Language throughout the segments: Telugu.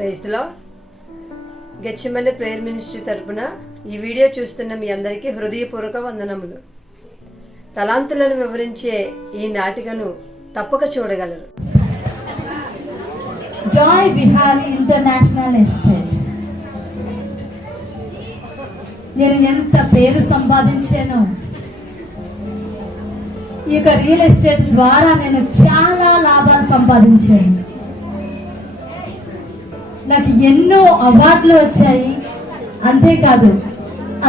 Praise the lord. Gethsemane prayer ministry తరపున ఈ వీడియో చూస్తున్న మీ అందరికీ హృదయపూర్వక వందనములు. తలాంతులను వివరించే ఈ నాటికను తప్పక చూడగలరు. Joy Vihari international estate. నేను ఎంత పేరు సంపాదించాను. ఈ యొక్క రియల్ ఎస్టేట్ ద్వారా నేను చాలా లాభాలు సంపాదించాను. నాకు ఎన్నో అవార్డులు వచ్చాయి. అంతేకాదు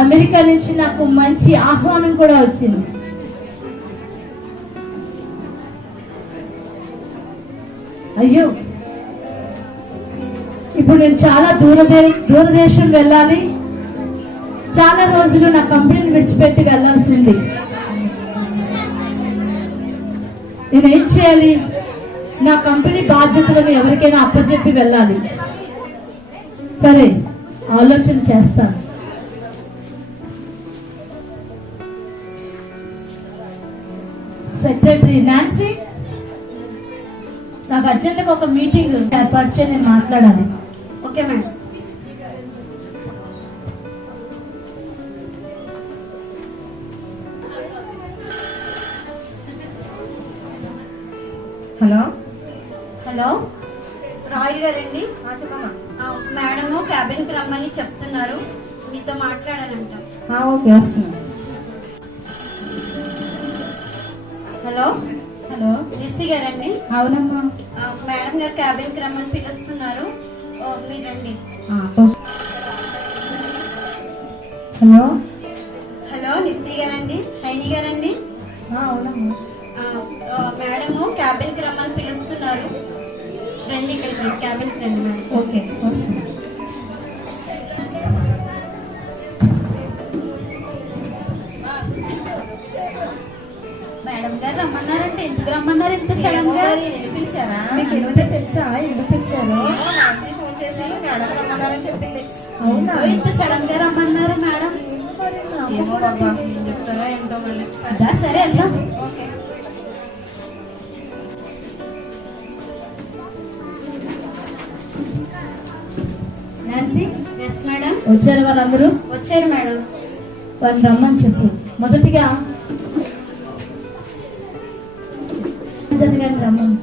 అమెరికా నుంచి నాకు మంచి ఆహ్వానం కూడా వచ్చింది. అయ్యో, ఇప్పుడు నేను చాలా దూరదేశం వెళ్ళాలి. చాలా రోజులు నా కంపెనీని విడిచిపెట్టి వెళ్ళాల్సి ఉంది. నేనేం చేయాలి? నా కంపెనీ బాధ్యతలను ఎవరికైనా అప్పచెప్పి వెళ్ళాలి. సరే, ఆలోచన చేస్తాను. సెక్రటరీ నాన్సీ, నాకు అర్జెంట్గా ఒక మీటింగ్ ఏర్పాటు చేసి నేను మాట్లాడాలి. Okay madam. Hello hello, royal గారండి? చెప్పమ్మా. మేడము క్యాబిన్కి రమ్మని చెప్తున్నారు, మీతో మాట్లాడాలంట. ఓకే, వస్తున్నా. హలో హలో, రిషి గారండి? అవునమ్మా. మేడం గారు క్యాబిన్కి రమ్మని పిలుస్తున్నారు, మీరు రండి. హలో హలో, నిస్సి గారండి? షైని గారండి? అవునమ్మా. మేడము క్యాబిన్కి రమ్మని పిలుస్తున్నారు, రండి ఇక్కడికి, క్యాబిన్కి రండి మేడం. ఓకే, వస్తున్నా. మేడం గారు రమ్మన్నారంటే ఎందుకు రమ్మన్నారు? ఇంత సడన్ గా పిలిచారా? మీకు ఏమంటే తెలుసా? ఎందుకు పిలిచారు? ఫోన్ చేసి మేడం రమ్మన్నారని చెప్పింది. అవునా? ఇంత సడన్ గా రమ్మన్నారు మేడం. ఏమో బాబా, ఏం చెప్తారో ఏంటో మళ్ళీ. సరే వెళ్దాం. ఓకే. Nancy, yes madam. వచ్చారు వాళ్ళందరూ? వచ్చారు మేడం. వాళ్ళని రమ్మని చెప్పు. మొదటిగా రమ్మని.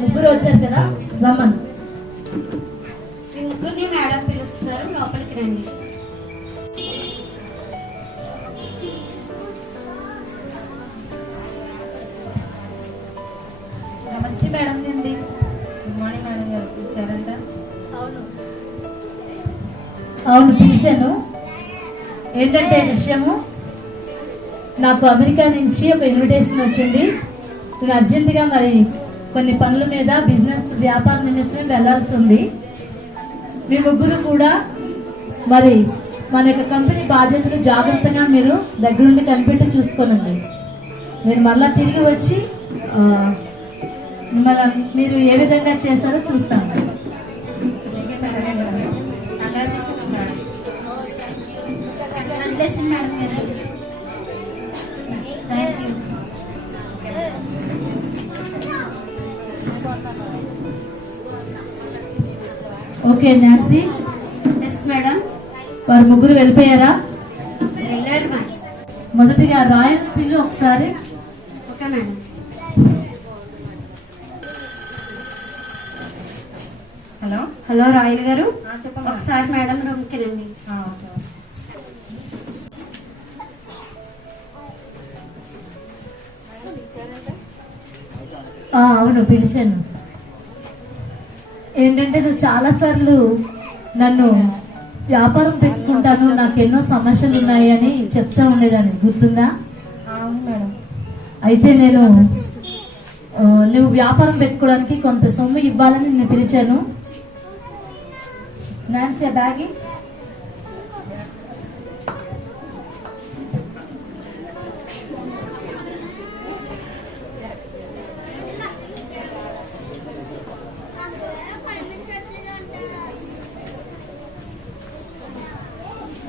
ముగ్గురు వచ్చారు కదా, రమ్మని. మీ ముగ్గురిని మేడం పిలుస్తున్నారు, లోపలికి రండి. నమస్తే మేడం. అండి, గుడ్ మార్నింగ్ మేడం గారు. పిలిచారంట? అవును, పిలిచాను. ఏంటంటే విషయము, నాకు అమెరికా నుంచి ఒక ఇన్విటేషన్ వచ్చింది. నేను అర్జెంటుగా మరి కొన్ని పనుల మీద బిజినెస్ వ్యాపార నిమిత్తం వెళ్ళాల్సి ఉంది. మీ ముగ్గురు కూడా మరి మన యొక్క కంపెనీ బాధ్యతలు జాగ్రత్తగా మీరు దగ్గరుండి కనిపెట్టి చూసుకోనండి. నేను మళ్ళీ తిరిగి వచ్చి మీరు ఏ విధంగా చేశారో చూస్తాను. కంగ్రాచులేషన్ మేడం గారు. Thank you. Okay Nancy. Yes madam. వారు ముగ్గురు వెళ్ళిపోయారా? వెళ్ళారు మేడం. మొదటిగా రాయల్ పిల్లు ఒకసారి. Okay madam. Hello hello, Royal గారు? చెప్పండి. ఒకసారి మేడం రూమ్కి రండి. అవును, పిలిచాను. ఏంటంటే నువ్వు చాలాసార్లు నన్ను వ్యాపారం పెట్టుకుంటాను, నాకు ఎన్నో సమస్యలు ఉన్నాయి అని చెప్తా ఉండేదాన్ని, గుర్తుందా? అవును మేడం. అయితే నేను నువ్వు వ్యాపారం పెట్టుకోవడానికి కొంత సొమ్ము ఇవ్వాలని నేను పిలిచాను. Nancy, baggy.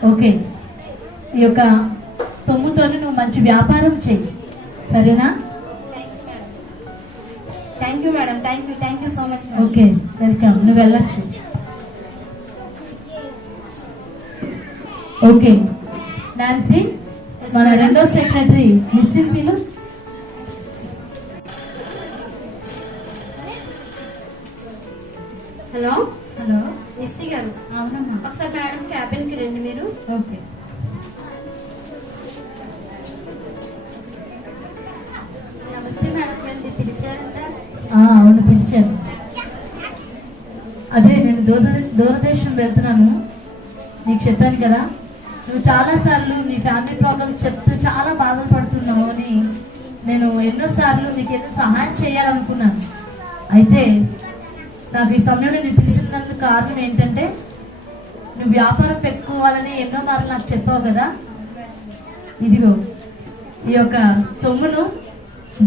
ఓకే, ఈ యొక్క సొమ్ముతో నువ్వు మంచి వ్యాపారం చేయి, సరేనా? Thank you madam, thank you so much. Okay, welcome. నువ్వు వెళ్ళొచ్చు. ఓకే నాన్సీ, మన రెండో సెక్రటరీ మిస్ సింపీలు. Hello hello. మిస్సీ గారు. అవునమ్మా. ఒకసారి మేడం క్యాబిన్కి రండి మీరు. ఓకే. నమస్తే మేడం గారిని పిలిచారంట. అవును, పిలిచాను. అదే నేను దూరదేశం వెళ్తున్నాను, నీకు చెప్పాను కదా. నువ్వు చాలాసార్లు నీ ఫ్యామిలీ ప్రాబ్లమ్స్ చెప్తూ చాలా బాధపడుతున్నావు అని నేను ఎన్నోసార్లు నీకు ఏదో సహాయం చేయాలనుకున్నాను. అయితే నాకు ఈ సమయంలో నేను పిలిచినందుకు కారణం ఏంటంటే, నువ్వు వ్యాపారం పెట్టుకోవాలని ఎన్నో మార్లు నాకు చెప్పావు కదా. ఇదిగో ఈ యొక్క సొమ్మును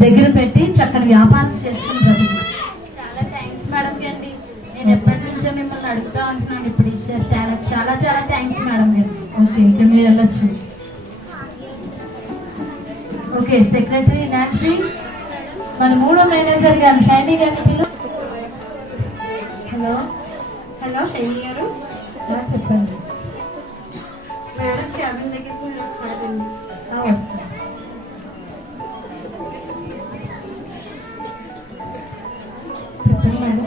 దగ్గర పెట్టి చక్కని వ్యాపారం చేసుకుని బ్రతుకు. చాలా థ్యాంక్స్ మేడం గారండి. నేను ఎప్పటి నుంచో మిమ్మల్ని అడుగుతా ఉంటున్నాను, ఇప్పుడు ఇచ్చారు. చాలా చాలా చాలా థ్యాంక్స్ మేడం గారు. ఓకే, ఇక్కడ మీరు వెళ్ళొచ్చు. ఓకే, సెక్రటరీ నాన్సీ, మన మూడో మేనేజర్ గారు షైనీ గారిని పిలు. హలో. హలో శైలి గారు. చెప్పండి. మేడం క్యాబిన్ దగ్గరికి మీరు ఒకసారి రండి. వస్తాను. చెప్పండి మేడం.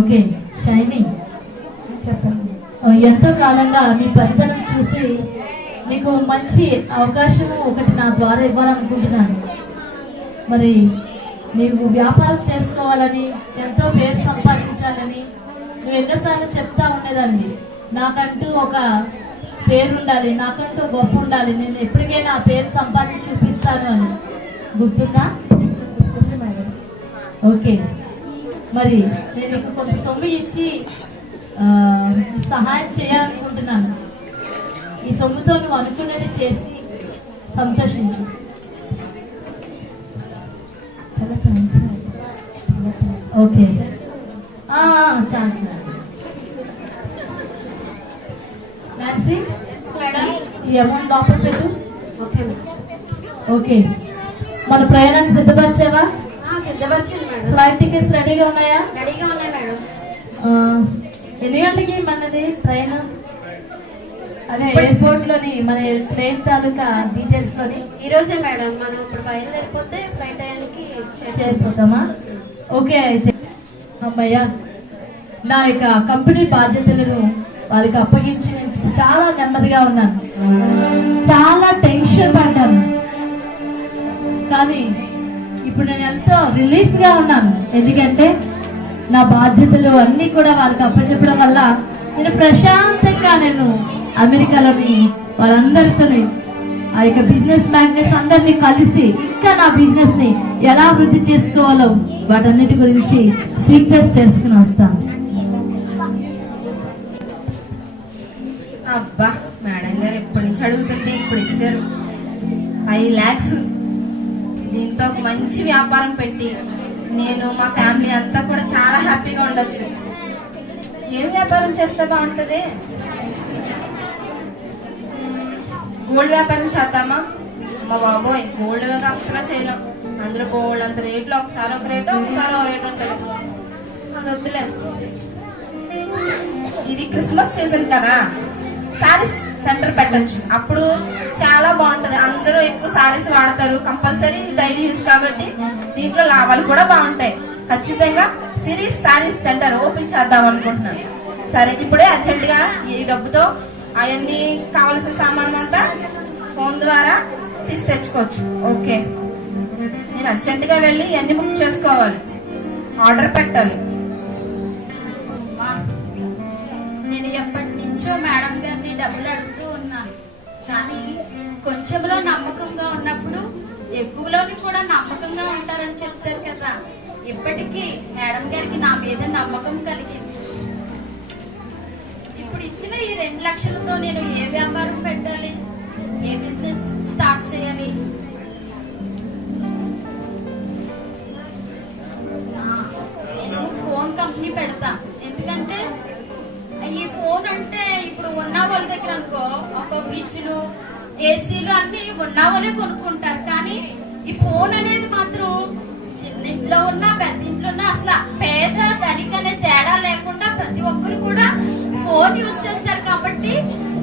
ఓకే షైనీ, చెప్పండి. ఎంతో కాలంగా మీ పనితనం చూసి నీకు మంచి అవకాశం ఒకటి నా ద్వారా ఇవ్వాలనుకుంటున్నాను. మరి నీవు వ్యాపారం చేసుకోవాలని, ఎంతో పేరు సంపాదించాలని నువ్వు ఎన్నోసార్లు చెప్తా ఉండేదాన్ని. నాకంటూ ఒక పేరు ఉండాలి, నాకంటూ గొప్ప ఉండాలి, నేను ఎప్పటికైనా ఆ పేరు సంపాదించి చూపిస్తాను అని. గుర్తుందా? మేడం. ఓకే, మరి నేను నీకు కొంత సొమ్ము ఇచ్చి సహాయం చేయాలనుకుంటున్నాను. ఈ సొమ్ముతో నువ్వు అనుకునేది చేసి సంతోషించు. చాలా థ్యాంక్స్. ఓకే, చాలు చాలు. Nancy, madam. ఈ అమౌంట్ లోపల పెట్టు. Okay madam. ఓకే, మన ప్రయాణానికి సిద్ధపరిచావా? సిద్ధపరిచింది మేడం. ఫ్లైట్ టికెట్స్ రెడీగా ఉన్నాయా? రెడీగా ఉన్నాయి మేడం. ఎన్ని గంటలకి మనది ట్రైన్? అదే ఎయిర్పోర్ట్ లోని మన ట్రైన్ తాలూకా డీటెయిల్స్ లోని ఈ రోజే మేడం, మనం ఇప్పుడు బయలుదేరిపోతే ఫ్లైట్ టైంకి చేరిపోతామా? ఓకే, అయితే అమ్మయ్యా, నా యొక్క కంపెనీ బాధ్యతలను వాళ్ళకి అప్పగించి నేను చాలా నెమ్మదిగా ఉన్నాను. చాలా టెన్షన్ పడ్డాను, కానీ ఇప్పుడు నేను ఎంతో రిలీఫ్ గా ఉన్నాను. ఎందుకంటే నా బాధ్యతలు అన్ని కూడా వాళ్ళకి అప్పచెప్పడం వల్ల నేను ప్రశాంతంగా నేను అమెరికాలోని వాళ్ళందరితో ఆ యొక్క బిజినెస్ మ్యాగ్నెట్స్ అందరినీ కలిసి ఇంకా నా బిజినెస్ ని ఎలా వృద్ధి చేసుకోవాలో వాటన్నిటి గురించి సీక్రెట్స్ తెలుసుకుని వస్తాను. అబ్బా, మేడం గారు ఎప్పటి నుంచి అడుగుతుంటే ఇప్పుడు ఇచ్చారు 5 lakhs. దీంతో ఒక మంచి వ్యాపారం పెట్టి నేను మా ఫ్యామిలీ అంతా కూడా చాలా హ్యాపీగా ఉండొచ్చు. ఏం వ్యాపారం చేస్తే బాగుంటుంది? గోల్డ్ వ్యాపారం చేద్దామా? మా బాబోయ్, గోల్డ్ కదా అస్సలు చేయలేం. అందులో గోల్డ్ అంత రేట్లో ఒకసారి ఒక రేటు ఒకసారి ఒక రేటు ఉంటుంది. అది వద్దులే. ఇది క్రిస్మస్ సీజన్ కదా, సారీస్ సెంటర్ పెట్టచ్చు. అప్పుడు చాలా బాగుంటది. అందరూ ఎక్కువ సారీస్ వాడతారు, కంపల్సరీ డైలీ యూజ్ కాబట్టి దీంట్లో లాభాలు కూడా బాగుంటాయి. ఖచ్చితంగా సిరీస్ సారీస్ సెంటర్ ఓపెన్ చేద్దాం అనుకుంటున్నాను. సరే, ఇప్పుడే అర్జెంట్ గా ఈ డబ్బుతో అవన్నీ కావలసిన సామాన్ అంతా ఫోన్ ద్వారా తీసి తెచ్చుకోవచ్చు. ఓకే, నేను అర్జెంట్ గా వెళ్ళి అన్ని బుక్ చేసుకోవాలి, ఆర్డర్ పెట్టాలి. నేను ఎప్పటి నుంచో మేడం గారిని డబ్బులు అడుగుతూ ఉన్నాను, కానీ కొంచెంలో నమ్మకంగా ఉన్నప్పుడు ఎక్కువలోని కూడా నమ్మకంగా ఉంటారని చెప్తారు కదా. ఇప్పటికీ మేడం గారికి నా మీద నమ్మకం కలిగింది. ఇప్పుడు ఇచ్చిన ఈ 2 లక్షలతో నేను ఏ వ్యాపారం పెట్టాలి, ఏ బిజినెస్ స్టార్ట్ చేయాలి? నేను ఫోన్ కంపెనీ పెడతా. ఎందుకంటే ఈ ఫోన్ అంటే ఇప్పుడు ఉన్న వాళ్ళ దగ్గర అనుకో ఒక ఫ్రిడ్జ్లు, ఏసీలు అన్ని ఉన్న వాళ్ళే కొనుక్కుంటారు, కానీ ఈ ఫోన్ అనేది మాత్రం చిన్న ఇంట్లో ఇంట్లో ఉన్న పెద్ద ఇంట్లో ఉన్న అసలు పేద ధనిక అనే తేడా లేకుండా ప్రతి ఒక్కరు కూడా ఫోన్ యూజ్ చేస్తారు. కాబట్టి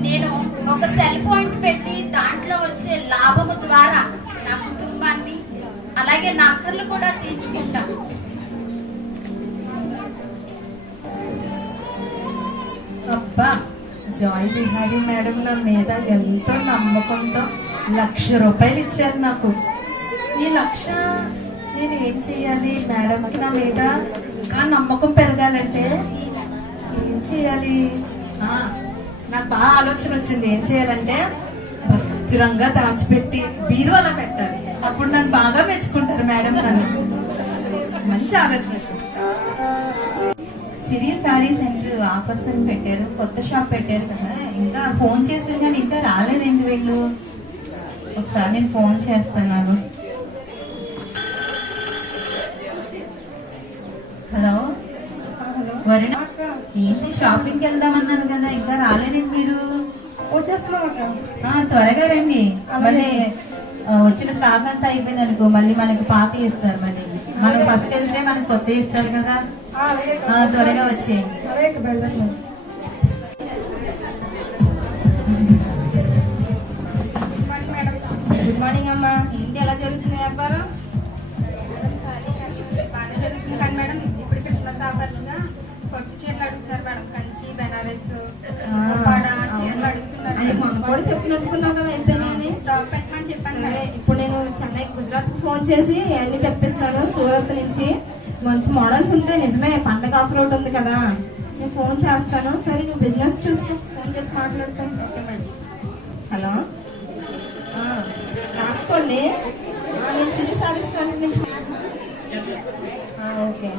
నేను ఒక సెల్ పాయింట్ పెట్టి దాంట్లో వచ్చే లాభము ద్వారా నా కుటుంబాన్ని అలాగే నా అక్కర్లు కూడా తీర్చుకుంటాను. అబ్బా, జాయ్ బిహారీ మేడం నా మీద ఎంతో నమ్మకంతో 1,00,000 రూపాయలు ఇచ్చారు నాకు. ఈ 1,00,000 నేను ఏం చెయ్యాలి? మేడంకి నా మీద ఇంకా నమ్మకం పెరగాలంటే ఏం చేయాలి? నాకు బాగా ఆలోచన వచ్చింది. ఏం చేయాలంటే భద్రంగా దాచిపెట్టి బీరువాలో పెట్టాలి. అప్పుడు నన్ను బాగా మెచ్చుకుంటారు మేడం. నన్ను మంచి ఆలోచన వచ్చింది. సిరి సారీ సెంటర్ ఆఫర్స్ అని పెట్టారు, కొత్త షాప్ పెట్టారు కదా. ఇంకా ఫోన్ చేశారు కానీ ఇంకా రాలేదేంటి వీళ్ళు? ఒకసారి నేను ఫోన్ చేస్తాను. హలో వరుణ, ఏంటి షాపింగ్కి వెళ్దామన్నారు కదా, ఇంకా రాలేదేంటి మీరు? త్వరగా రండి. మళ్ళీ వచ్చిన స్టాక్ అంతా అయిపోయింది అనుకో, మళ్ళీ మనకి పాత ఇస్తారు. మళ్ళీ మనం ఫస్ట్ వెళ్తే మనకి కొత్త ఇస్తారు కదా. త్వరగా వచ్చేయండి. గుడ్ మార్నింగ్ అమ్మా. ఏంటి ఎలా జరుగుతుంది వ్యాపారం? బాగానే జరుగుతుంది కానీ మేడం ఇప్పుడు క్రిస్మస్ ఆఫర్స్ గా కొట్టు చీరలు అడుగుతారు మేడం. కంచి, బెనారస్, ఉప్పాడ చీరలు అడుగుతున్నారు. మనం కూడా చెప్పినట్టుకున్నాం కదా అయిపోయినాయని. స్టాక్ పెట్టమని చెప్పాను సరే, మేడం. ఇప్పుడు నేను చెన్నై గుజరాత్ ఫోన్ చేసి అన్ని తెప్పిస్తాను. సూరత్ నుంచి మంచి మోడల్స్ ఉంటాయి. నిజమే, పండగ ఆఫర్ ఒకటి ఉంది కదా, నేను ఫోన్ చేస్తాను. సరే, నువ్వు బిజినెస్ చూసుకో, ఫోన్ చేసి మాట్లాడతాను. Okay madam. హలో, రాసుకోండి. నేను సిరి సారీస్ నుంచి. ఓకే,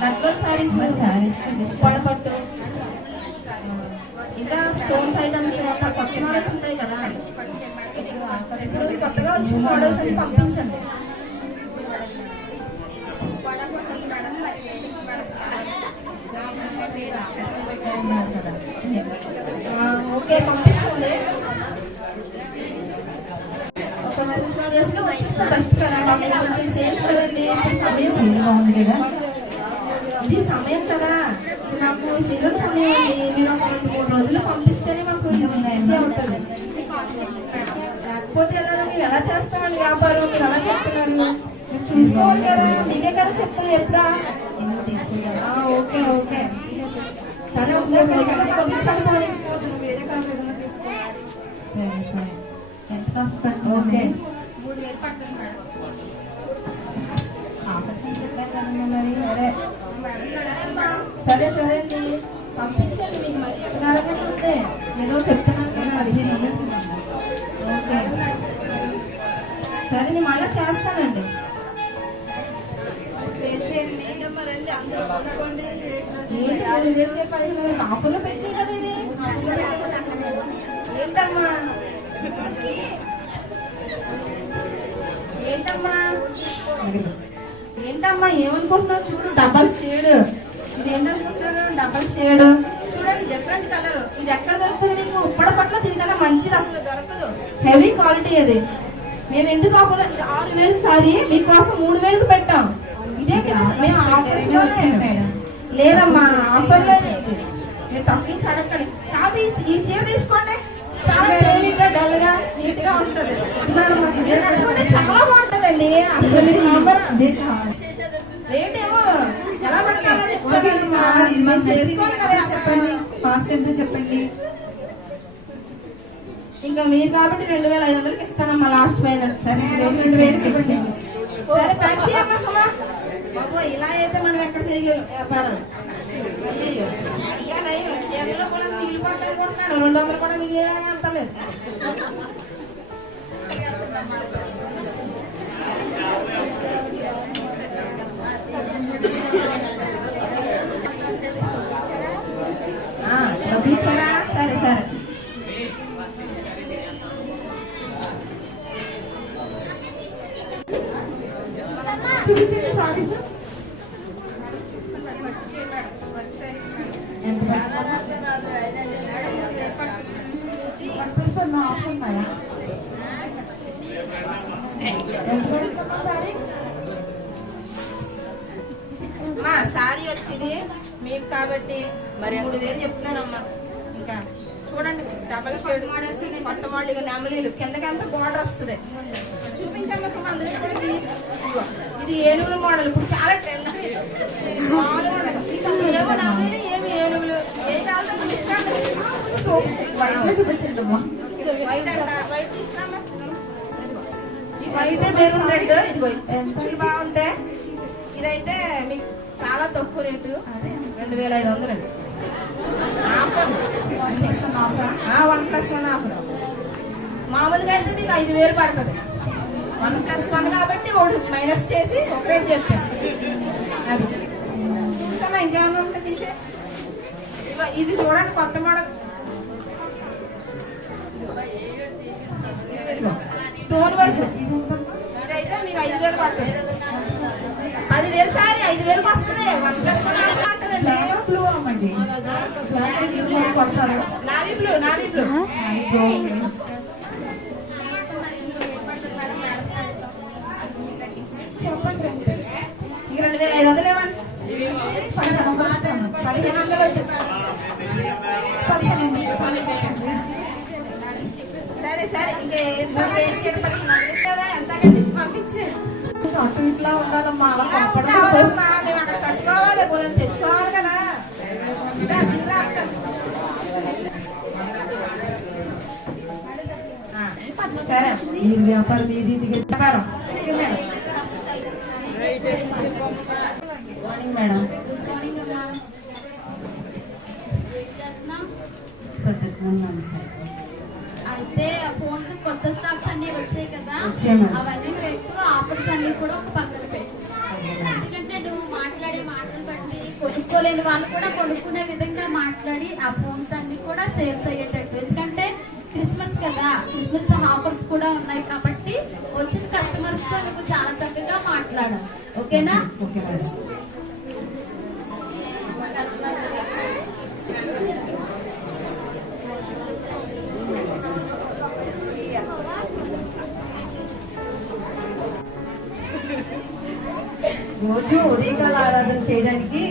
దట్లో సారీస్, పడపట్టు, ఇంకా స్టోన్స్ ఐటమ్స్ ఏమన్నా కొత్త మోడల్స్ ఉంటాయి కదా. పట్టు చీర మేడం. ఇది ఇప్పుడు కొత్తగా వచ్చిన మోడల్స్ అని పంపించండి. ఉప్పాడ పోతుంది మేడం. మరి వేదిక మేడం. ఓకే, పంపించండి. ఒక 2 days లో వచ్చేస్తే బెస్ట్ కదా. మాకు కొంచెం సేల్స్ కదండి. ఇప్పుడు సమయం బాగుంది కదా. ఇది సమయం కదా, ఇది మాకు సీజన్ సమయం అండి. మీరు ఒక 2-3 రోజులు పంపిస్తేనే మాకు ఈజీ అవుతుంది. లేకపోతే ఎలా మేము ఎలా చేస్తామండి వ్యాపారం? మీరు ఎలా చెప్తున్నారు? మీరు చూసుకోవాలి కదా, మీకే కదా చెప్తాను ఎప్పుడా. ఓకే ఓకే, సరే ఒక 3 రోజులు పంపించాలి. సారీ, వేరే కాదు ఏదైనా తీసుకో. ఎంత కాస్ట్ పడుతుంది? ఓకే, 3000 పడుతుంది మేడం. ఆఫర్స్ అని చెప్పారు కదమ్మా మరి. సరే సరే అండి, పంపించండి. మీకు మరి ఎక్కడానే ఉంటే ఏదో చెప్తున్నాను కదా. 1500. ఓకే, సరే నేను మళ్ళీ చేస్తానండి. వేలు చీరని ఏంటి 1500 ఆఫర్లో పెట్టినాయి కదా ఇది. ఏంటమ్మా ఏంటమ్మా ఏంటమ్మా ఏమనుకుంటున్నావు? చూడు, డబల్ షేడ్. ఇది ఏంటనుకుంటున్నారు? డబల్ షేడ్ చూడండి, డిఫరెంట్ కలర్. ఇది ఎక్కడ దొరుకుతుంది నీకు? ఉప్పడ పట్ల దీనికన్నా మంచిది అసలు దొరకదు. హెవీ క్వాలిటీ అది. మేము ఎందుకు ఆఫర్ 6000 సారీ మీకోసం 3000కి పెట్టాం. ఇదే మేము ఆఫర్ వచ్చాయి మేడం. లేదమ్మా, ఆఫర్లో మీరు తప్పించి అడగండి. కాదు, ఈ చీర తీసుకోండి. చాలా తేలిగ్గా, డల్ గా, నీట్ గా ఉంటది. మీరు అడుగుంటే చాలా బాగుంటదండి. అసలు మీకు నంబర్ రేట్ ఏమో ఎలా పడతారో చేసుకోవాలి కదా. చెప్పండి, కాస్ట్ ఎంత చెప్పండి. ఇంకా మీరు కాబట్టి 2500కి ఇస్తానమ్మా లాస్ట్ ఫైనల్. సరే, 2000 ఇవ్వండి. సరే, ప్యాక్ చేయమ్మా సుమా. బాబు, ఇలా అయితే మనం ఎక్కడ చేయగలం వ్యాపారం? అయ్యో, ఇంకా నయం, చీరలో కూడా మిగిలిపోతాయి అనుకుంటున్నాను. 200 కూడా మిగిలి అంత లేదు. పంపించారా? సరే సరే, చూపించండి సారీస్. పట్టు చీర మేడం. Work saris madam. ఎంత మేడం 3000 పడుతుంది. పడుతుంది? ఆఫ్ ఉన్నాయా? కాబట్టి మరి 3000 చెప్తున్నానమ్మా. ఇంకా చూడండి డబల్ షేడ్ కొత్త మోడల్ ఇక నెమలీలు కిందకంతా బోర్డర్ వస్తుంది. చూపించండి సుమ అందరికీ కూడా. ఇదిగో ఇది ఏనుగుల మోడల్ ఇప్పుడు చాలా ట్రెండ్. ఏమో నెమలీలు ఏమి ఏనుగులు ఏ కావాలో తీసుకోండి. చూపించండి అమ్మా. వైట్ అంట వైట్ తీసుకురామ్మా. ఇదిగో ఈ వైట్ మెరూన్ రెడ్ ఇదిగో కుచ్చులు బాగుంటాయి. ఇదైతే మీకు చాలా తక్కువ రేటు 2500 అండి. Offer 1+1 offer. మామూలుగా అయితే మీకు 5000 పడుతుంది. 1+1 కాబట్టి ఒకటి మైనస్ చేసి ఒక రేట్ చెప్పాను. అది ఇంకా ఇంకేమన్నా ఉంటే తీసే. ఇది చూడండి కొత్త మోడల్. స్టోన్ వర్క్ ఇదైతే మీకు 5000 పడుతుంది. 10,000 సారీ 5,000 వస్తుంది. 1+1 అంటదండి. నావీ బ్లూ నావీ బ్లూ ఇంక 2500 ఇవ్వండి. 1500 సరే సరే ఇంకెంత ఎంత కట్టించి పంపించే అటు ఇట్లా ఉండాలమ్మా. అలా మేము అక్కడ కట్టుకోవాలి మనం తెచ్చుకోవాలి కదా. సరే మీరు వ్యాపారం ఏ రీతిగా వ్యాపారం మార్నింగ్ మేడం. సర్దుకున్నాను సార్. అయితే ఫోన్స్ కొత్త స్టాక్స్ అన్ని వచ్చాయి కదా, వచ్చాయి. అవన్నీ పెట్టు. ఆఫర్స్ అన్ని కూడా ఒక పక్కన పెట్టు. ఎందుకంటే నువ్వు మాట్లాడే మాటలు బట్టి కొనుక్కోలేని వాళ్ళు కూడా కొనుక్కునే విధంగా మాట్లాడి ఆ ఫోన్స్ అన్ని కూడా సేల్స్ అయ్యేటట్టు. ఎందుకంటే క్రిస్మస్ కదా, క్రిస్మస్ ఆఫర్స్ కూడా ఉన్నాయి కాబట్టి వచ్చిన కస్టమర్స్ తో నువ్వు చాలా చక్కగా మాట్లాడాలి. ఓకేనా? Okay madam. రోజు ఉదయకాల ఆరాధన చేయడానికి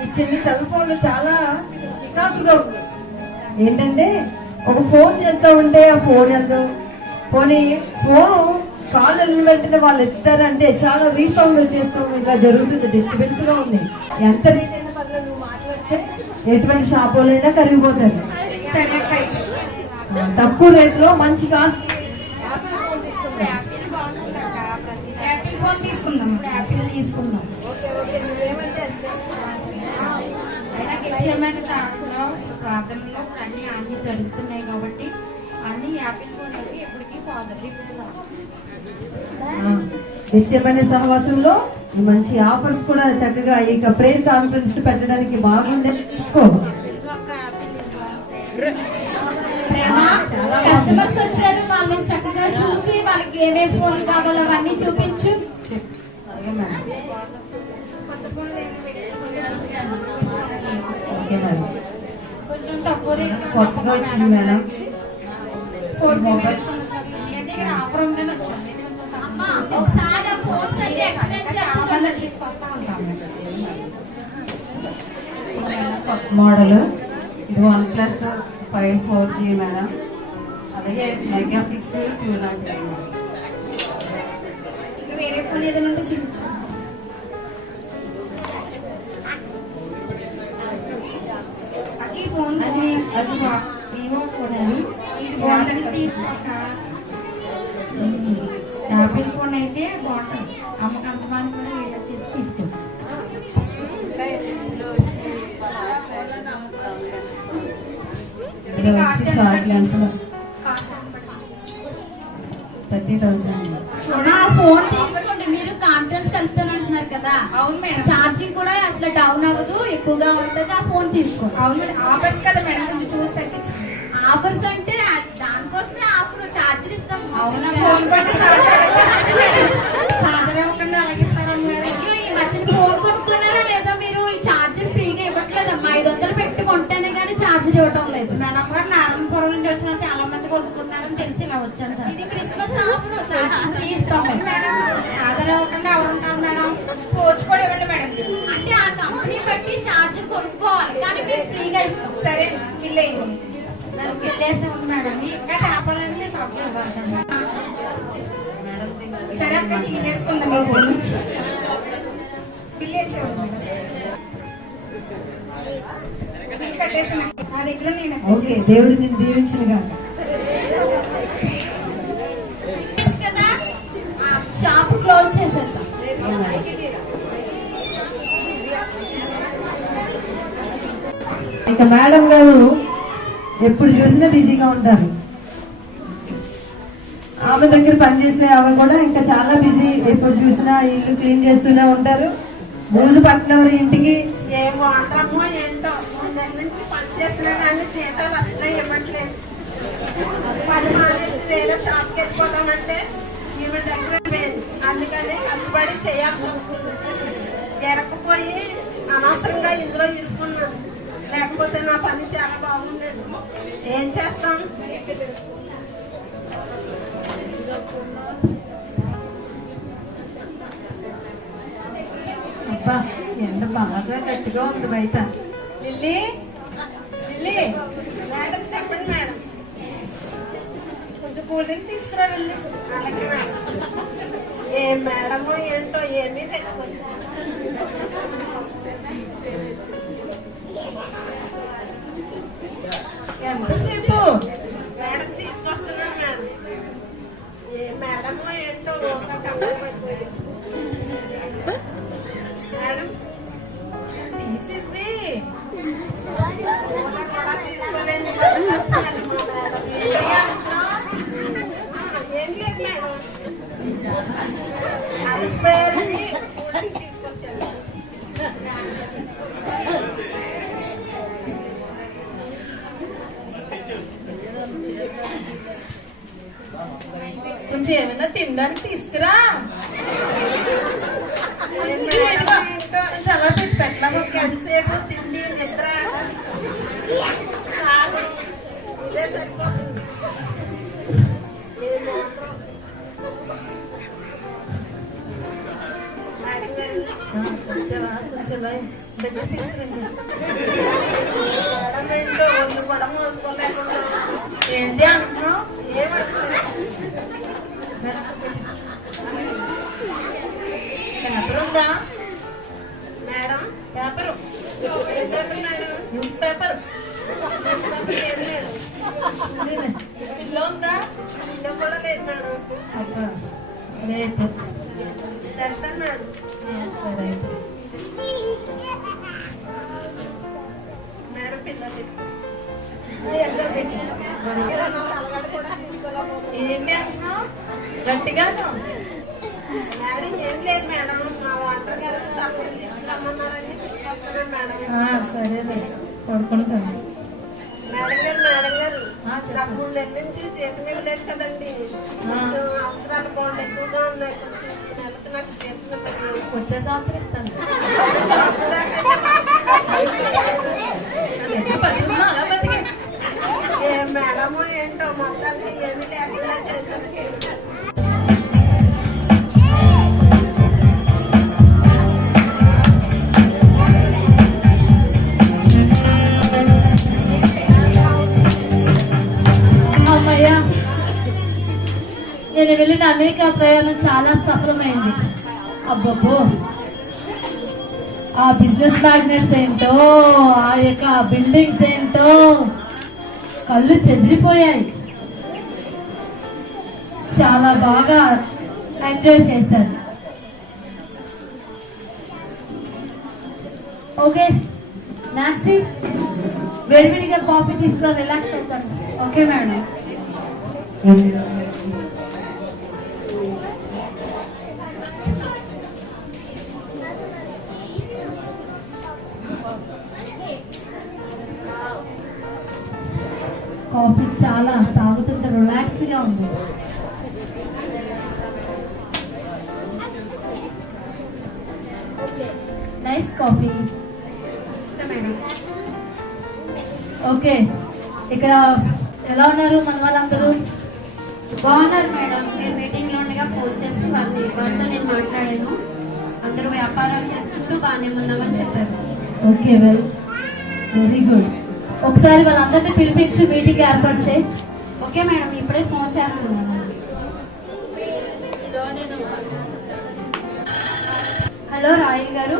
ఈ చిన్న సెల్ ఫోన్లు చాలా చికాకుగా ఉంది. ఏంటంటే ఒక ఫోన్ చేస్తా ఉంటే ఆ ఫోన్ వెళ్దు, పోనీ ఫోను కాల్ వెళ్ళిన వెంటనే వాళ్ళు ఎత్తారంటే చాలా రీసౌండ్ వచ్చేస్తాం. ఇలా జరుగుతుంది, డిస్టర్బెన్స్ గా ఉంది. ఎంత రేట్ అయినా పర్లేదు, నువ్వు మాట్లాడితే ఎటువంటి షాపులైనా కరిగిపోతారు. తక్కువ రేట్ లో మంచి కాస్ట్ యాపిల్ ఫోన్ తీసుకుందాం. యాపిల్ తీసుకుందాం. ప్రార్థనలో అన్ని అన్ని జరుగుతున్నాయి కాబట్టి అన్ని యాపిల్ ఫోన్ అయితే ఎప్పటికీ ఫాదర్ నిత్యమైన సహవాసంలో మంచి ఆఫర్స్ కూడా చక్కగా ఇక ప్రేయర్ కాన్ఫరెన్స్ పెట్టడానికి బాగుండే తీసుకో. కస్టమర్స్ వచ్చారు, వాళ్ళని చక్కగా చూసి వాళ్ళకి ఏమేమి ఫోన్ కావాలో అవన్నీ చూపించు. Okay madam. కొంచెం తక్కువ రేట్ కొత్తగా వచ్చింది మేడం. మొబైల్స్ ఆఫర్ ఉందని వచ్చింది. అమ్మా ఒకసారి ఆ ఫోన్స్ అయితే ఎక్స్ప్లెయిన్ తీసుకొస్తా ఉంటాము. మోడల్ ఇది 1+5 4G మేడం. అలాగే మెగా పిక్సెల్ 209. ఇంకా వేరే ఫోన్ ఏదైనా ఉంటే చూపించు. ఈ ఫోన్ అది వివో ఫోన్ అని ఇది బాగుంటుంది తీసుకోక. యాపిల్ ఫోన్ అయితే బాగుంటుంది. అమ్మకంతమాని కూడా వీడియో చేసి తీసుకోవచ్చు. ఇది వచ్చి షార్ట్ లెన్స్ 30,000. అమ్మా ఫోన్ తీసుకోండి. మీరు కాన్ఫరెన్స్ కలుపుతానంటున్నారు కదా, అవును మేడం. ఛార్జింగ్ కూడా అట్లా డౌన్ అవ్వదు, ఎక్కువగా ఉంటుంది. ఆ ఫోన్ తీసుకోండి. అవును మేడం. ఆఫర్స్ కదా మేడం, కొంచెం చూసి తగ్గించండి. ఆఫర్స్ అంటే దానికోసమే ఆఫర్, ఛార్జర్ ఇస్తాం. అవునా ఫోన్ బట్టి సాధారణ ఇవ్వకుండా అలాగే ఇస్తారా మేడం? అయ్యో, ఈ మధ్యన ఫోన్ కొనుక్కున్నారా లేదా మీరు? ఈ ఛార్జర్ ఫ్రీగా ఇవ్వట్లేదమ్మా. 500 పెట్టి కొంటేనే కానీ ఛార్జర్ ఇవ్వటం లేదు. మేడం గారు నారాయణపురం నుంచి వచ్చిన చాలా మంది కొనుక్కుంటారని తెలిసి ఇలా వచ్చాను సార్. ఇది క్రిస్మస్ ఆఫర్, ఛార్జర్ ఫ్రీ ఇస్తాం మేము. మేడం సాధారణ ఇవ్వకుండా ఎవరు ఉంటారు మేడం? కోచ్ కూడా ఇవ్వండి మేడం గారు. అంటే ఆ కంపెనీ బట్టి ఛార్జర్ కొనుక్కోవాలి, కానీ మేము ఫ్రీగా ఇస్తాం. సరే బిల్ అయ్యింది. నాకు వెళ్ళేసాము మేడం, ఇంకా కాపాలంటే షాప్లో ఇవ్వాలి. సరే అక్క టీ వేసుకుందాం. బిల్ వేసేవాళ్ళు బిల్ కట్టేసాను. నా దగ్గర నేను ఓకే, దేవుడు నేను దీవించునుగా. కదా షాప్ క్లోజ్ చేసేద్దాం. ఇక మేడం గారు ఎప్పుడు చూసినా బిజీగా ఉంటారు. ఆమె దగ్గర పనిచేసే ఆమె కూడా ఇంకా చాలా బిజీ. ఎప్పుడు చూసినా ఇల్లు క్లీన్ చేస్తూనే ఉంటారు. బూజు పట్టినవారు ఇంటికి ఏ వాటరమ్మో ఏంటో 3 నెలల నుంచి పని చేస్తున్నా కానీ జీతాలు అసలు ఇవ్వట్లేదు. పని మానేసి వేరే షాప్కి వెళ్ళిపోతామంటే ఈమె దగ్గర లేదు. అందుకని కష్టపడి చేయాల్సి వస్తుంది. ఎరకపోయి అనవసరంగా ఇందులో ఇరుక్కున్నాను. లేకపోతే నా పని చాలా బాగుండేది. ఏం చేస్తాం? అబ్బా ఎండ బాగా గట్టిగా ఉంది బయట. లిల్లీ లిల్లీ మేడం చెప్పండి మేడం. కొంచెం కూల్ డ్రింక్ తీసుకురా వెళ్ళి. అలాగే మేడం. ఏ మేడమో ఏంటో ఏమీ తెచ్చుకోండి. ఎంతసేపు? మేడం తీసుకొస్తున్నాను మేడం. ఏ మేడమో ఏంటో ఒక కబర్ పడిపోయింది. మేడం తీసివ్వి. కూడా తీసుకోలేని ఏం లేదు మేడం. అలసిపోయారని కూడా తీసుకొచ్చాను. కొంచెం ఏమైనా తినడానికి తీసుకురా. చాలా పెట్టలేము. ఎంతసేపు తిండి నిద్ర కాదు. ఇదే సరిపోతుంది. మేడం గారు కొంచెం దగ్గర తీసుకురండి. మేడం ఏంటో ఒళ్ళు కూడా మోసుకోలేకుండా ఏంటి అంటున్నావు? ఏమవుతుంది? పేపర్ ఉందా? మేడం పేపరు, ఏం పేపర్ మేడం? న్యూస్ పేపర్ లేదు మేడం. ఇల్లు ఉందా? ఇల్లు కూడా లేదు మేడం. అబ్బా రేపు తెస్తాను మేడం. సరే. మేడం పిల్లలు ఏంటి అంటున్నావు? గట్టిగాను. మేడం ఏం లేదు మేడం. మా వాటర్ గారు రమ్మన్నారని తీసుకొస్తున్నాను మేడం. సరేలే, పడుకుంటాను. మేడం గారు చెప్పండి. నాకు 3 నెలల నుంచి జీతం ఇవ్వలేదు కదండి. కొంచెం అవసరాలు బాగుంది ఎక్కువగా ఉన్నాయి. కొంచెం ఈ నెలకు నాకు జీతం ఇవ్వండి. వచ్చే సంవత్సరం ఇస్తాను. అలా బతికే. ఏ మేడమో ఏంటో మొత్తానికి ఏమీ లేకుండా చేశాను. అమ్మయ్య, నేను వెళ్ళిన అమెరికా ప్రయాణం చాలా సఫలమైంది. అబ్బబ్బో, ఆ బిజినెస్ మ్యాగ్నెట్స్ ఏంటో, ఆ యొక్క బిల్డింగ్స్ ఏంటో కళ్ళు చెదిరిపోయాయి. చాలా బాగా ఎంజాయ్ చేశాను. ఓకే నాన్సీ, వేడివేడిగా కాఫీ తీసుకుని రిలాక్స్ అవుతాను. Okay madam. కాఫీ చాలా తాగుతుంటే రిలాక్స్ గా ఉంది. Nice coffee. ఓకే, ఇక్కడ ఎలా ఉన్నారు మన వాళ్ళందరూ? బాగున్నారు మేడం. నేను మీటింగ్ లో ఉండగా ఫోన్ చేసి వాళ్ళతో నేను మాట్లాడాను. అందరూ వ్యాపారాలు చేసుకుంటూ బాగానే ఉన్నామని చెప్పారు. Okay, very good. ఒకసారి వాళ్ళందరినీ పిలిపించి మీటింగ్ ఏర్పాటు చేయి. ఓకే మేడం, ఇప్పుడే ఫోన్ చేస్తున్నాను. హలో రాయల్ గారు,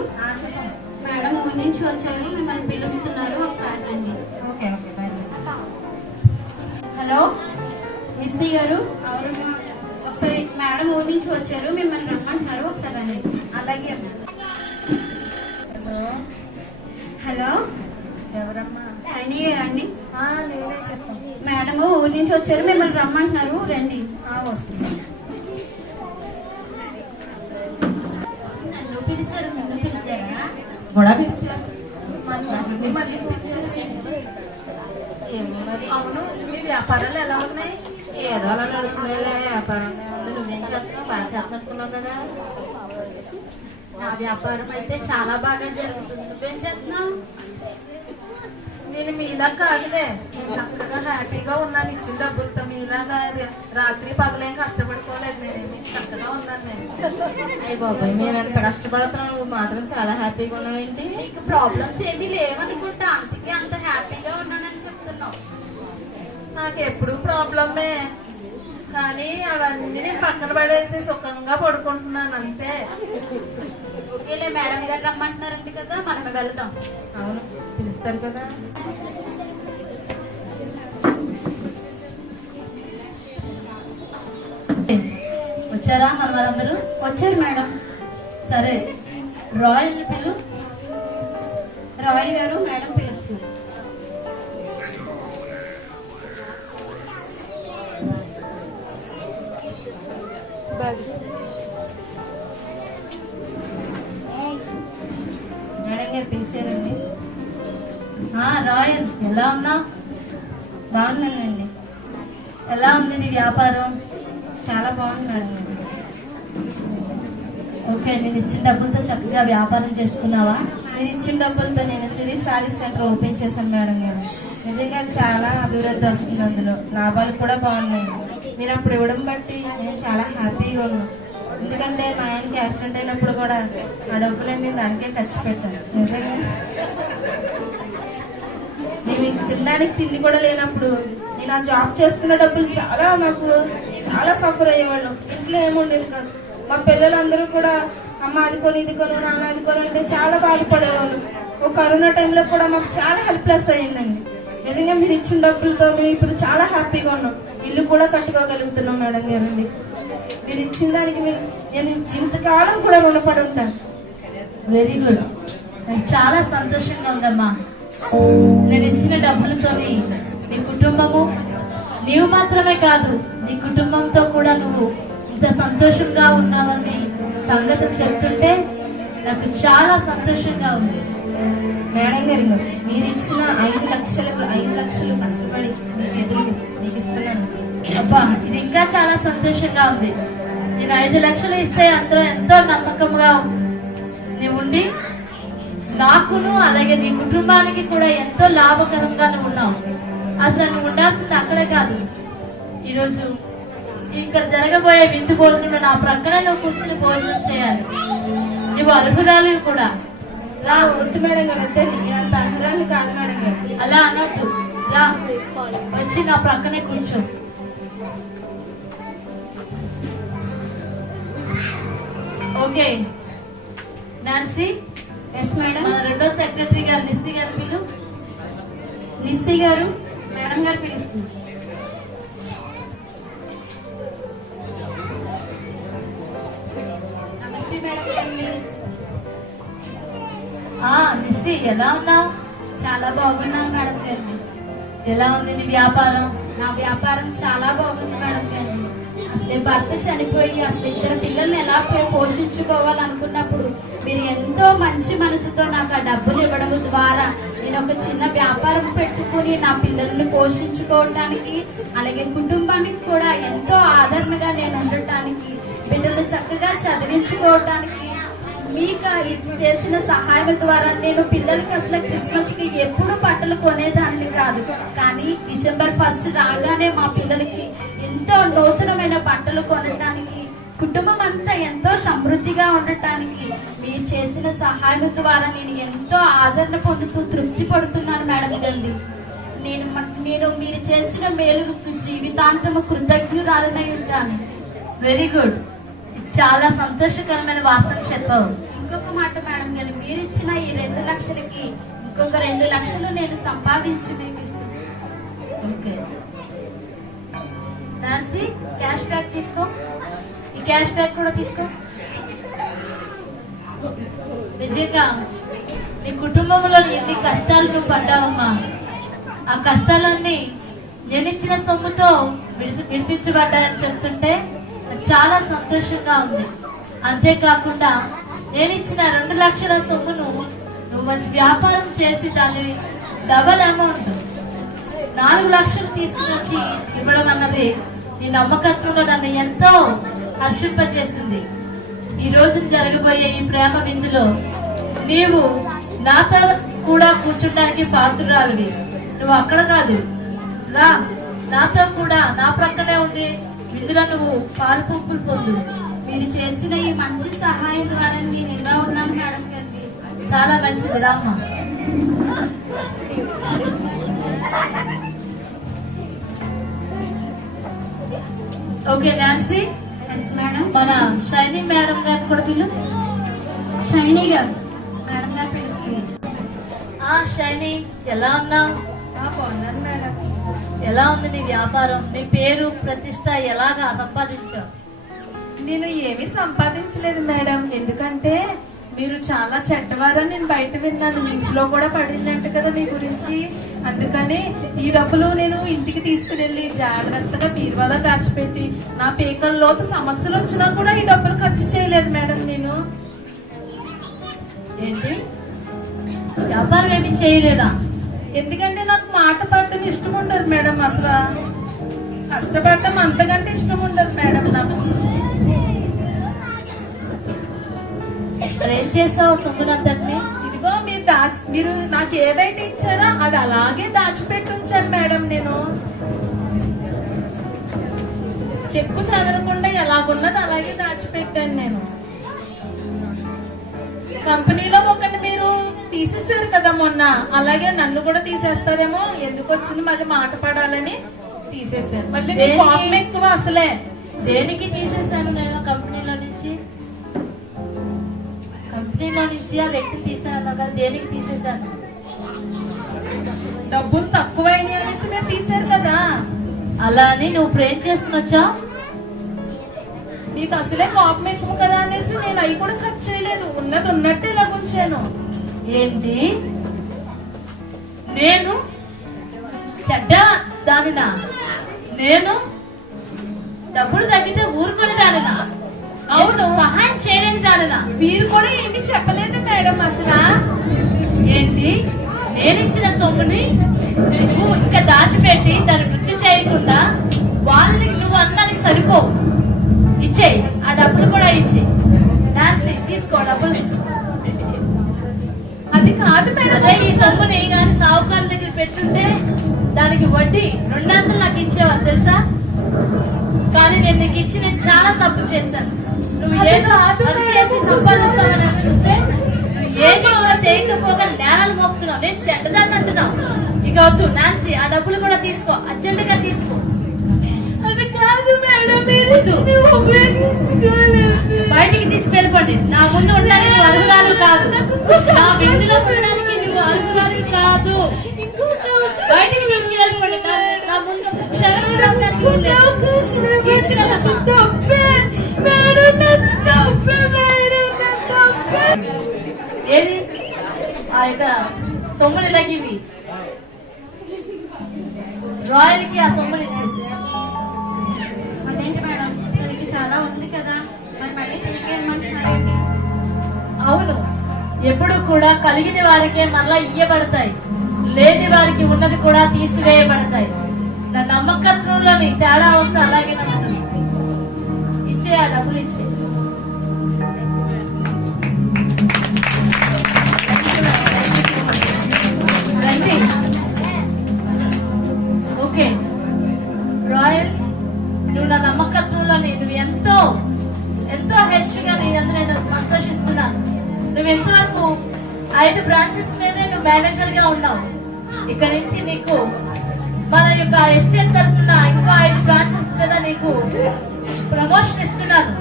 మేడం ఊరి నుంచి వచ్చారు, మిమ్మల్ని పిలుస్తున్నారు, ఒకసారి రండి. Okay okay bye. Hello Missy గారు, ఒకసారి మేడం ఊరి నుంచి వచ్చారు, మిమ్మల్ని రమ్మంటున్నారు, ఒకసారి రండి. అలాగే. హలో ఎవరమ్మా? సైని గారు అండి? నేనే చెప్పాను. మేడం ఊరి నుంచి వచ్చారు, మిమ్మల్ని రమ్మంటున్నారు, రండి. వస్తుంది. నన్ను పిలిచారు, నన్ను పిలిచారా? కూడా పిలిచారు. మళ్ళీ పిలిచేసి ఏమో మరి. అవును, మీ వ్యాపారాలు ఎలా ఉన్నాయి? ఏదో అలా నడుపుతున్నాయిలే. వ్యాపారం ఏముంది, నువ్వేం చేస్తున్నావు? బాగా చేస్తున్నట్టున్నావు కదా. నా వ్యాపారం అయితే చాలా బాగా జరుగుతుంది. నువ్వేం చేస్తున్నావు? నేను మీలా కాదులే, నేను చక్కగా హ్యాపీగా ఉన్నాను ఇచ్చిన డబ్బులతో. మీలాగా రాత్రి పగలేం కష్టపడుకోలేదు, నేను చక్కగా ఉన్నాను నేను. అయ్యి బాబాయ్, మేము ఎంత కష్టపడుతున్నావు, నువ్వు మాత్రం చాలా హ్యాపీగా ఉన్నావేంటి? నీకు ప్రాబ్లమ్స్ ఏమీ లేవనుకుంటా, అందుకే అంత హ్యాపీగా ఉన్నానని చెప్తున్నావు. నాకు ఎప్పుడు ప్రాబ్లమే, కానీ అవన్నీ నేను పక్కన పడేసి సుఖంగా పడుకుంటున్నాను అంతే. ఓకేలే, మేడం గారు రమ్మంటున్నారండి కదా, మనం వెళ్దాం. అవును, పిలుస్తారు కదా. వచ్చారా మన వాళ్ళందరూ? వచ్చారు మేడం. సరే, రాయల్ పిలు. రాయల్ గారు, మేడం పిలుస్తుంది. మేడం గారు పిలిచారండి. రాయల్, ఎలా ఉన్నావు? బాగున్నానండి. ఎలా ఉంది నీ వ్యాపారం? చాలా బాగుంది మేడం గారు. ఓకే, నేను ఇచ్చిన డబ్బులతో చక్కగా వ్యాపారం చేసుకున్నావా? మీరు ఇచ్చిన డబ్బులతో నేను సిరీస్ సారీస్ సెంటర్ ఓపెన్ చేశాను మేడం గారు. నిజంగా చాలా అభివృద్ధి వస్తుంది, అందులో లాభాలు కూడా బాగున్నాయి. మీరు అప్పుడు ఇవ్వడం బట్టి నేను చాలా హ్యాపీగా ఉన్నాను. ఎందుకంటే మా ఆయనకి యాక్సిడెంట్ అయినప్పుడు కూడా ఆ డబ్బులన్నీ దానికే ఖర్చు పెట్టాను. నిజంగా మేము తినడానికి తిండి కూడా లేనప్పుడు నేను ఆ జాబ్ చేస్తున్న డబ్బులు నాకు చాలా సఫర్ అయ్యేవాళ్ళం. ఇంట్లో ఏముండేది కాదు. మా పిల్లలందరూ కూడా అమ్మ అది కొని ఇది కొని, నాన్న అది కొని అంటే చాలా బాధపడేవాళ్ళు. ఒక కరోనా టైంలో కూడా మాకు చాలా హెల్ప్లెస్ అయ్యిందండి. నిజంగా మీరు ఇచ్చిన డబ్బులతో మేము ఇప్పుడు చాలా హ్యాపీగా ఉన్నాం. ఇల్లు కూడా కట్టుకోగలుగుతున్నాం మేడం గారండి. మీరు ఇచ్చిన దానికి నేను జీవితకాలం కూడా రుణపడి ఉంటాను. వెరీ గుడ్, నాకు చాలా సంతోషంగా ఉందమ్మా. నేను ఇచ్చిన డబ్బులతోని నీ కుటుంబము, నీవు మాత్రమే కాదు నీ కుటుంబంతో కూడా నువ్వు ఇంత సంతోషంగా ఉన్నావని సంగతి చెప్తుంటే నాకు చాలా సంతోషంగా ఉంది. మేడం గారు, మీరు ఇచ్చిన 5 లక్షలు కష్టపడి మీ చేతులకి మీకు ఇస్తున్నాను. అబ్బా, ఇది ఇంకా చాలా సంతోషంగా ఉంది. నేను 5 లక్షలు ఇస్తే అందులో ఎంతో నమ్మకంగా నీవు ఉండి నాకును అలాగే నీ కుటుంబానికి కూడా ఎంతో లాభకరంగా నువ్వు ఉన్నావు. అసలు నువ్వు ఉండాల్సింది అక్కడే కాదు, ఈరోజు ఇక్కడ జరగబోయే విందు భోజనంలో నా ప్రక్కన నువ్వు కూర్చుని భోజనం చేయాలి. నువ్వు అర్హురాలు కూడా. రా, వద్దు మేడం గారు, వద్దండి. నేను అంత అర్హురాలు కాదు మేడం గారు. అలా అనొద్దు, రా వచ్చి నా ప్రక్కనే కూర్చో. Okay Nancy. Yes madam. మన రెండో సెక్రటరీ గారు నిస్సి గారు పిలు. నిస్సి గారు, మేడం గారు పిలుస్తుంది. నమస్తే మేడం గారిని. నిస్సి, ఎలా ఉన్నావు? చాలా బాగున్నాను మేడం గారిని. ఎలా ఉంది నీ వ్యాపారం? నా వ్యాపారం చాలా బాగుంది మేడం గారిని. అసలే భర్త చనిపోయి అసలు 2 పిల్లల్ని ఎలా పోషించుకోవాలనుకున్నప్పుడు మీరు ఎంతో మంచి మనసుతో నాకు ఆ డబ్బులు ఇవ్వడం ద్వారా నేను ఒక చిన్న వ్యాపారం పెట్టుకుని నా పిల్లల్ని పోషించుకోవడానికి అలాగే కుటుంబానికి కూడా ఎంతో ఆదరణగా నేను ఉండటానికి, బిడ్డలు చక్కగా చదివించుకోవడానికి మీకు ఇది చేసిన సహాయం ద్వారా నేను పిల్లలకి అసలు క్రిస్మస్ కి ఎప్పుడు బట్టలు కొనేదాన్ని కాదు. కానీ డిసెంబర్ 1 రాగానే మా పిల్లలకి ఎంతో నూతనమైన బట్టలు కొనడానికి కుటుంబం అంతా ఎంతో సమృద్ధి సమృద్ధిగా ఉండటానికి మీరు చేసిన సహాయం ద్వారా నేను ఎంతో ఆదరణ పొందుతూ తృప్తి పడుతున్నాను మేడం గారి. నేను మీరు చేసిన మేలుకు జీవితాంతము కృతజ్ఞురాలనై ఉంటాను. వెరీ గుడ్, చాలా సంతోషకరమైన వాస్తవం చెప్పావు. ఇంకొక మాట మేడం గారు, మీరు ఇచ్చిన ఈ 2 లక్షలకి ఇంకొక 2 లక్షలు నేను సంపాదించి మీకు ఇస్తున్నాను. ఓకే నాన్సీ, క్యాష్ బ్యాక్ తీసుకో. ఈ క్యాష్ బ్యాక్ కూడా తీసుకో. నిజంగా నీ కుటుంబంలో ఎన్ని కష్టాలు నువ్వు పడ్డావమ్మా. ఆ కష్టాలన్నీ నేను ఇచ్చిన సొమ్ముతో విడిపించబడ్డాయని చెప్తుంటే నాకు చాలా సంతోషంగా ఉంది. అంతేకాకుండా నేను ఇచ్చిన 2 లక్షల సొమ్మును నువ్వు మంచి వ్యాపారం చేసి దాన్ని డబల్ అమౌంట్ 4 లక్షలు తీసుకుని వచ్చి ఇవ్వడం అన్నది నీ నమ్మకత్వంలో నన్ను ఎంతో హర్షింపజేసింది. ఈ రోజు జరగబోయే ఈ ప్రేమ విందులో నీవు నాతో కూడా కూర్చుండడానికి పాత్రురాలివి. నువ్వు అక్కడ కాదు, రా నాతో కూడా నా ప్రక్కనే ఉండి విందులో నువ్వు పాలు పంపులు పొందు. మీరు చేసిన ఈ మంచి సహాయం ద్వారా నేను ఎలా ఉన్నాను మేడం గారి. చాలా మంచిది, రామ్మా. Okay Nancy, yes madam. మన షైనీ మేడం గారు కూడా పిలు. షైనీ గారు మేడం గారు పిలుస్తుంది. షైనీ, ఎలా ఉన్నావు? బాగున్నాను మేడం. ఎలా ఉంది నీ వ్యాపారం? నీ పేరు ప్రతిష్ట ఎలాగా సంపాదించావు? నేను ఏమీ సంపాదించలేదు మేడం, ఎందుకంటే మీరు చాలా చెడ్డవారని నేను బయట విన్నాను. న్యూస్ లో కూడా పడిందంట కదా మీ గురించి. అందుకని ఈ డబ్బులు నేను ఇంటికి తీసుకుని జాగ్రత్తగా బీరువాలో దాచిపెట్టి నా పేకల్లోకి సమస్యలు వచ్చినా కూడా ఈ డబ్బులు ఖర్చు చేయలేదు మేడం నేను. ఏంటి, వ్యాపారం ఏమి చేయలేదా? ఎందుకంటే నాకు మాట పడడం ఇష్టం ఉండదు మేడం. అసలు కష్టపడడం అంతకంటే ఇష్టం ఉండదు మేడం నాకు. ఏం చేస్తావు సొమ్మునంతటిని? ఇదిగో మీరు నాకు ఏదైతే ఇచ్చారో అది అలాగే దాచిపెట్టి ఉంచాను మేడం. నేను చెక్కు చదవకుండా ఎలాగున్నది అలాగే దాచిపెట్టాను నేను. కంపెనీలో ఒకటి మీరు తీసేసారు కదా మొన్న, అలాగే నన్ను కూడా తీసేస్తారేమో, ఎందుకు వచ్చింది మళ్ళీ మాట పడాలని తీసేసారు. మళ్ళీ నీకు కోపం ఎక్కువ అసలే. దేనికి తీసేసాను నేను కంపెనీలో నుంచి? కంపెనీలో నుంచి ఆ వ్యక్తిని తీసాను కదా, దేనికి తీసేసాను? డబ్బులు తక్కువైనాయి అనేసి మీరు తీసారు కదా. అలా అని నువ్వు ప్రేమ్ చేసుకుని వచ్చావు. నీకు అసలే కోపం ఎక్కువ కదా అనేసి నేను అవి కూడా ఖర్చు చేయలేదు, ఉన్నది ఉన్నట్టు ఇలా ఉంచాను. ఏంటి, నేను చెడ్డ దానినా? నేను డబ్బులు తగ్గితే ఊరుకొని దానినా? అవును, సహాయం చేయలేని దానినా? మీరు కూడా ఏమీ చెప్పలేదు మేడం అసలు. ఏంటి, నేను ఇచ్చిన సొమ్ముని నువ్వు ఇంకా దాచిపెట్టి దాన్ని వృద్ధి చేయకుండా వాళ్ళని నువ్వు అన్నానికి సరిపోవు. ఇచ్చేయి, ఆ డబ్బులు కూడా ఇచ్చేయి. నాన్సీ, తీసుకో, డబ్బులు తీసుకో. అది కాదు మేడం, అదే ఈ సొమ్ముని కానీ సావుకారు దగ్గర పెట్టుంటే దానికి వడ్డీ 200 నాకు ఇచ్చేవారు తెలుసా? కానీ నేను నీకు ఇచ్చి నేను చాలా తప్పు చేశాను. నువ్వు ఏదో పని చేసి సంపాదిస్తావని చూస్తే నువ్వు ఏది కూడా చేయకపోగా నేరాలు మోపుతున్నావు. నేను చెడ్డదాన్ని అంటున్నావు. ఇక వద్దు నాన్సీ, ఆ డబ్బులు కూడా తీసుకో, అర్జెంటుగా తీసుకో. అది కాదు మేడం, మీరు ఉపయోగించుకోలేదు. బయటికి తీసుకెళ్ళిపోండి. నా ముందు ఉండడానికి నువ్వు అర్హురాలు కాదు. నా విందులో ఉండడానికి నువ్వు అర్హురాలు కాదు. బయటికి తీసుకెళ్ళిపోండి. నా ముందు క్షణం కూడా ఉండడానికి వీలు లేదు. తీసుకెళ్ళమ్మా. ఏది ఆ యొక్క సొమ్ముని లగివి రాయల్కి ఆ సొమ్ముని ఇచ్చేసి. అదేంటి మేడం, మనకి చాలా ఉంది కదా, మరి మళ్ళీ తిరిగి ఏమంటున్నారండి? అవును, ఎప్పుడు కూడా కలిగిన వారికే మళ్ళా ఇయ్యబడతాయి, లేని వారికి ఉన్నది కూడా తీసివేయబడతాయి. నా నమ్మకత్వంలోని తేడా వస్తే అలాగే నమ్మకం. ఇచ్చే, ఆ డబ్బులు ఇచ్చే. రండి. ఓకే రాయల్, నువ్వు నా నమ్మకత్వంలోని నువ్వు ఎంతో ఎంతో హెచ్చుగా నీ అందరూ నువ్వు ఇంతవరకు 5 బ్రాంచెస్ మీదే నువ్వు మేనేజర్ గా ఉన్నావు. ఇక్కడ నుంచి నీకు మన యొక్క ఎస్టేట్ తరఫున ఇంకో 5 బ్రాంచెస్ మీద నీకు ప్రమోషన్ ఇస్తున్నాను.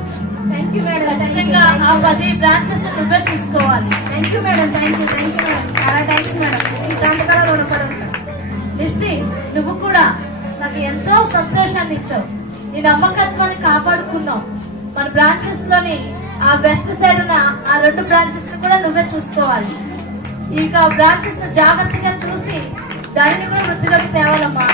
Thank you madam. ఖచ్చితంగా ఆ 10 బ్రాంచెస్ నువ్వే చూసుకోవాలి. Thank you madam. Thank you madam. చాలా థ్యాంక్స్ మేడం. జీవితాంతకాలం రుణపడి ఉంటాను. నిస్సి, నువ్వు కూడా నాకు ఎంతో సంతోషాన్ని ఇచ్చావు. నీ నమ్మకత్వాన్ని కాపాడుకున్నావు. మన బ్రాంచెస్ లోని ఆ వెస్ట్ సైడ్ ఉన్న ఆ 2 బ్రాంచెస్ ని కూడా నువ్వే చూసుకోవాలి. ఇంకా బ్రాంచెస్ ను జాగ్రత్తగా చూసి దానిని కూడా వృద్ధిలోకి తేవాలమ్మా.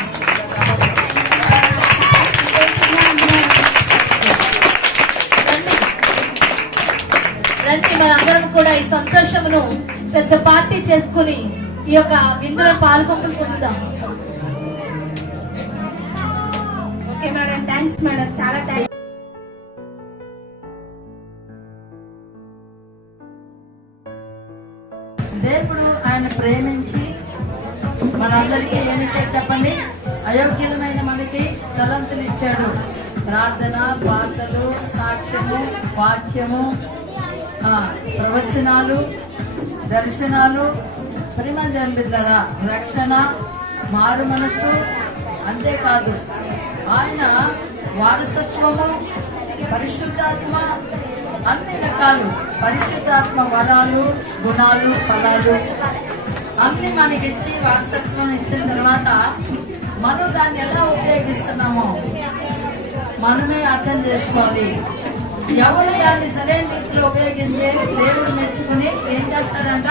రండి, మనందరం కూడా ఈ సంతోషమును పెద్ద పార్టీ చేసుకుని ఈ యొక్క విందులో పాల్గొని పొందుదాం. Okay madam. Thanks madam. చాలా థ్యాంక్స్. దేవుడు ఆయన ప్రేమించి మనందరికీ ఏమిచ్చాడు చెప్పండి? అయోగ్యులమైన మనకి తలంతులు ఇచ్చాడు. ప్రార్థన, పాటలు, సాక్ష్యము, వాక్యము, ప్రవచనాలు, దర్శనాలు, ప్రేమంజంబిళ్ళరా రక్షణ, మారు మనసు. అంతేకాదు ఆయన వారసత్వము, పరిశుద్ధాత్మ, అన్ని రకాలు పరిశుద్ధాత్మ వరాలు, గుణాలు, ఫలాలు అన్ని మనకిచ్చి వారసత్వం ఇచ్చిన తర్వాత మనం దాన్ని ఎలా ఉపయోగిస్తున్నామో మనమే అర్థం చేసుకోవాలి. ఎవరు దాన్ని సరైన రీతిలో ఉపయోగిస్తే దేవుడు మెచ్చుకుని ఏం చేస్తాడంట?